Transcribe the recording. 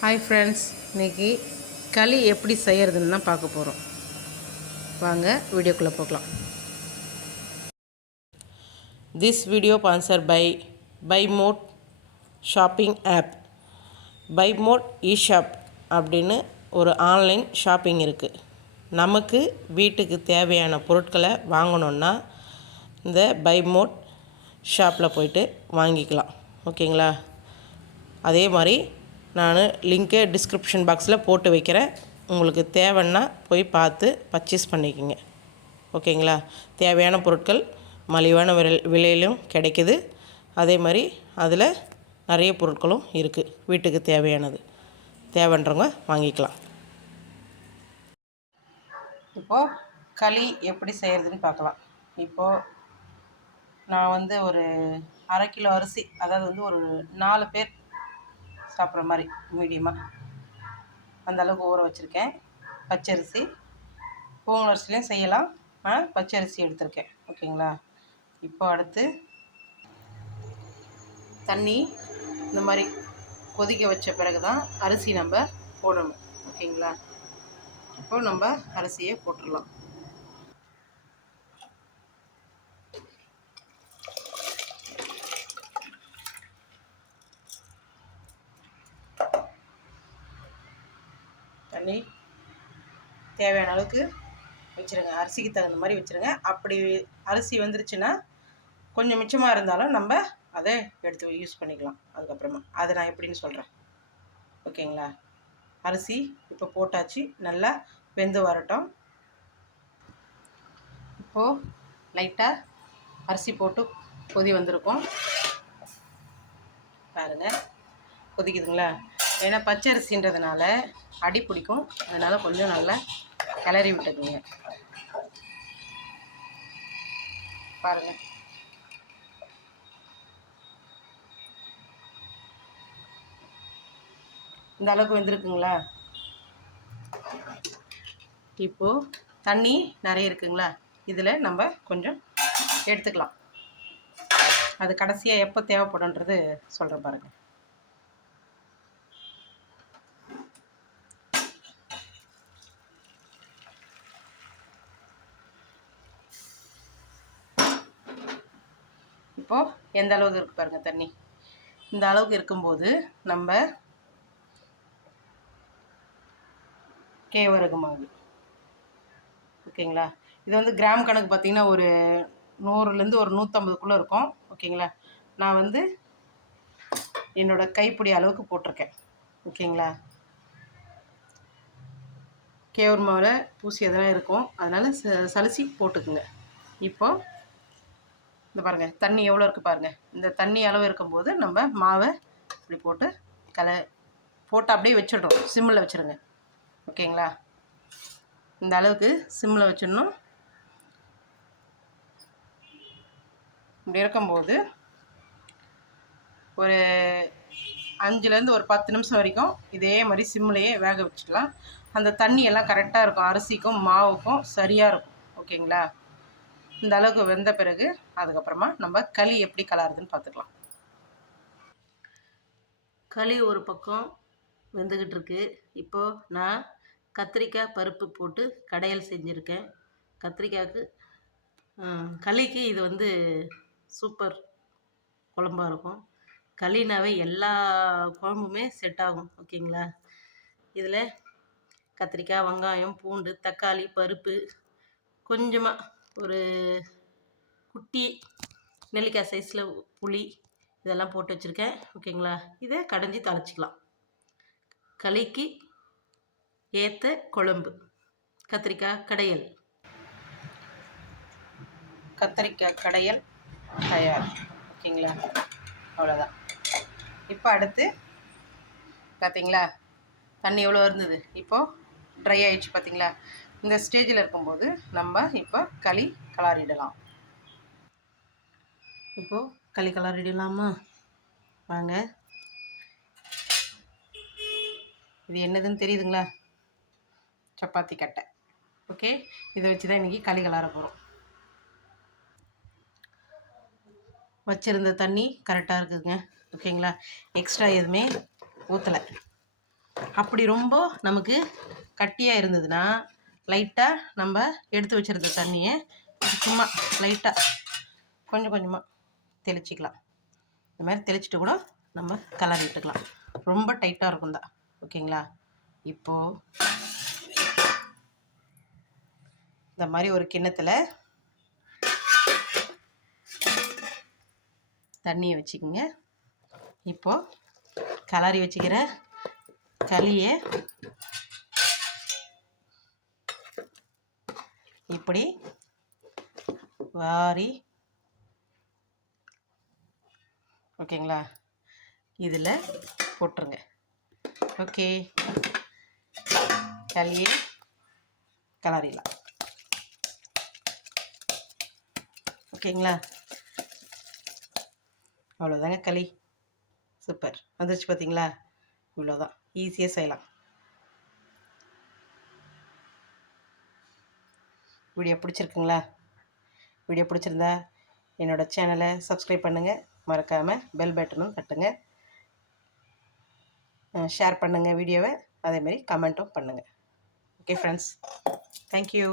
Hi friends இன்னைக்கு களி எப்படி செய்யறதுன்னு தான் பார்க்க போகிறோம் வாங்க வீடியோக்குள்ளே போகலாம். This video sponsor by by mode shopping app by mode shop அப்படின்னு ஒரு ஆன்லைன் ஷாப்பிங் இருக்குது நமக்கு வீட்டுக்கு தேவையான பொருட்களை வாங்கணுன்னா இந்த பை மோட் ஷாப்பில் போயிட்டு வாங்கிக்கலாம். ஓகேங்களா அதே மாதிரி நான் லிங்க்கு டிஸ்கிரிப்ஷன் பாக்ஸில் போட்டு வைக்கிறேன். உங்களுக்கு தேவைன்னா போய் பார்த்து பர்ச்சேஸ் பண்ணிக்கோங்க. ஓகேங்களா? தேவையான பொருட்கள் மலிவான விலை விலையிலும் கிடைக்குது. அதே மாதிரி அதில் நிறைய பொருட்களும் இருக்குது வீட்டுக்கு தேவையானது. தேவைன்றவங்க வாங்கிக்கலாம். இப்போது களி எப்படி செய்கிறதுன்னு பார்க்கலாம். இப்போது நான் வந்து ஒரு அரை கிலோ அரிசி அதாவது வந்து ஒரு நாலு பேர் சாப்பிட்ற மாதிரி மீடியமாக அந்த அளவுக்கு ஊற வச்சுருக்கேன். பச்சரிசி. பூங்கரிசிலையும் செய்யலாம். நான் பச்சரிசி எடுத்திருக்கேன். ஓகேங்களா? இப்போ அடுத்து தண்ணி இந்த மாதிரி கொதிக்க வச்ச பிறகு தான் அரிசி நம்ம போடணும். ஓகேங்களா? இப்போ நம்ம அரிசியை போட்டுடலாம். தண்ணி தேவையான அளவுக்கு வச்சுருங்க. அரிசிக்கு தகுந்த மாதிரி வச்சுருங்க. அப்படி அரிசி வந்துருச்சுன்னா கொஞ்சம் மிச்சமாக இருந்தாலும் நம்ம அதை எடுத்து யூஸ் பண்ணிக்கலாம். அதுக்கப்புறமா. அதை நான் எப்படின்னு சொல்கிறேன் ஓகேங்களா? அரிசி இப்போ போட்டாச்சு. நல்லா வெந்து வரட்டும். இப்போது லைட்டாக அரிசி போட்டு கொதி வந்திருக்கும். பாருங்கள் கொதிக்குதுங்களா? ஏன்னா பச்சை அரிசின்றதுனால அடி பிடிக்கும். அதனால் கொஞ்சம் நல்லா கிளறி விட்டுக்குங்க. பாருங்கள் இந்த அளவுக்கு வெந்திருக்குங்களா? இப்போது தண்ணி நிறைய இருக்குங்களா? இதில் நம்ம கொஞ்சம் எடுத்துக்கலாம். அது கடைசியாக எப்போ தேவைப்படுன்றது சொல்கிறேன் பாருங்கள் இப்போது எந்த அளவுக்கு இருக்குது பாருங்கள் தண்ணி. இந்த அளவுக்கு இருக்கும்போது நம்ம கேவரகு மாவு. ஓகேங்களா? இது வந்து கிராம் கணக்கு பார்த்திங்கன்னா ஒரு நூறுலேருந்து ஒரு நூற்றம்பதுக்குள்ளே இருக்கும். ஓகேங்களா? நான் வந்து என்னோடய கைப்பிடி அளவுக்கு போட்டிருக்கேன். ஓகேங்களா? கேவர் மாவில் பூசி எதனா இருக்கும். அதனால் ச சலிச்சு போட்டுக்குங்க. இப்போ இந்த பாருங்கள் தண்ணி எவ்வளோ இருக்குது பாருங்கள் இந்த தண்ணி அளவு இருக்கும்போது நம்ம மாவை இப்படி போட்டு கலை போட்டு அப்படியே வச்சிடுறோம். சிம்மில் வச்சுருங்க. ஓகேங்களா? இந்த அளவுக்கு சிம்மில் வச்சிடணும். இப்படி இருக்கும்போது ஒரு அஞ்சுலேருந்து ஒரு பத்து நிமிஷம் வரைக்கும் இதே மாதிரி சிம்லேயே வேக வச்சுக்கலாம். அந்த தண்ணி எல்லாம் கரெக்டாக இருக்கும். அரிசிக்கும் மாவுக்கும் சரியாக இருக்கும். ஓகேங்களா? இந்த அளவுக்கு வெந்த பிறகு அதுக்கப்புறமா நம்ம களி எப்படி கலருதுன்னு பார்த்துக்கலாம். களி ஒரு பக்கம் வெந்துக்கிட்டு இருக்கு. இப்போது நான் கத்திரிக்காய் பருப்பு போட்டு கடையல் செஞ்சுருக்கேன். கத்திரிக்காய்க்கு களிக்கு இது வந்து சூப்பர் குழம்பாக இருக்கும். களினாவே எல்லா குழம்புமே செட் ஆகும் ஓகேங்களா? இதில் கத்திரிக்காய் வெங்காயம் பூண்டு தக்காளி பருப்பு கொஞ்சமாக ஒரு குட்டி நெல்லிக்காய் சைஸில் புளி இதெல்லாம் போட்டு வச்சுருக்கேன். ஓகேங்களா இதை கடைஞ்சி தாளிச்சிக்கலாம். களிக்கு ஏற்ற குழம்பு. கத்திரிக்காய் கடையல். கத்திரிக்காய் கடையல் தயார். ஓகேங்களா அவ்வளோதான் இப்போ அடுத்து பார்த்தீங்களா தண்ணி எவ்வளோ இருந்தது? இப்போது ட்ரை ஆயிடுச்சு பார்த்தீங்களா இந்த ஸ்டேஜில் இருக்கும்போது நம்ம இப்போ களி கலாரிடலாம் இப்போது களி கலாரிடலாமா வாங்க. இது என்னதுன்னு தெரியுதுங்களா? சப்பாத்தி கட்டை. ஓகே? இதை வச்சு தான் இன்றைக்கி களி கலார போகிறோம் வச்சுருந்த தண்ணி கரெக்டாக இருக்குதுங்க. ஓகேங்களா? எக்ஸ்ட்ரா எதுவுமே ஊற்றலை அப்படி ரொம்ப நமக்கு கட்டியாக இருந்ததுன்னா லைட்டாக நம்ம எடுத்து வச்சிருந்த தண்ணியை சும்மா லைட்டாக கொஞ்சம் கொஞ்சமாக தெளிச்சிக்கலாம். இந்த மாதிரி தெளிச்சிட்டு கூட நம்ம கலர் விட்டுக்கலாம். ரொம்ப டைட்டாக இருக்கும் தான். ஓகேங்களா? இப்போது இந்த மாதிரி ஒரு கிண்ணத்தில் தண்ணியை வச்சுக்கோங்க. இப்போது கலரி வச்சுக்கிற களியை இப்படி வாரி. ஓகேங்களா? இதில் போட்டுருங்க. ஓகே. களியை கலரிடலாம் ஓகேங்களா? அவ்வளோதாங்க களி. சூப்பர். வந்துருச்சு பார்த்தீங்களா இவ்வளோதான் ஈஸியாக செய்யலாம். வீடியோ பிடிச்சிருக்குங்களா? வீடியோ பிடிச்சிருந்தா என்னோடய சேனலை சப்ஸ்கிரைப் பண்ணுங்கள் மறக்காமல் பெல் பட்டனும் தட்டுங்க. ஷேர் பண்ணுங்கள் வீடியோவை. அதேமாரி கமெண்ட்டும் பண்ணுங்கள் ஓகே ஃப்ரெண்ட்ஸ் தேங்க்யூ